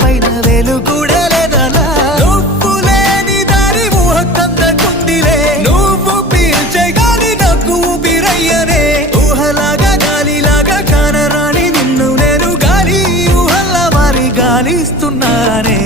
పైన వెలుగుడే లేదలా నువ్వు లేని దారి ఊహకందకుందిలే నువ్వు పీల్చే గాలి నాకు ఊపిరయ్యనే ఊహలాగా గాలిలాగా కానరాని నిన్ను నేను గాలి ఊహల్లా మారి గాలిస్తున్నానే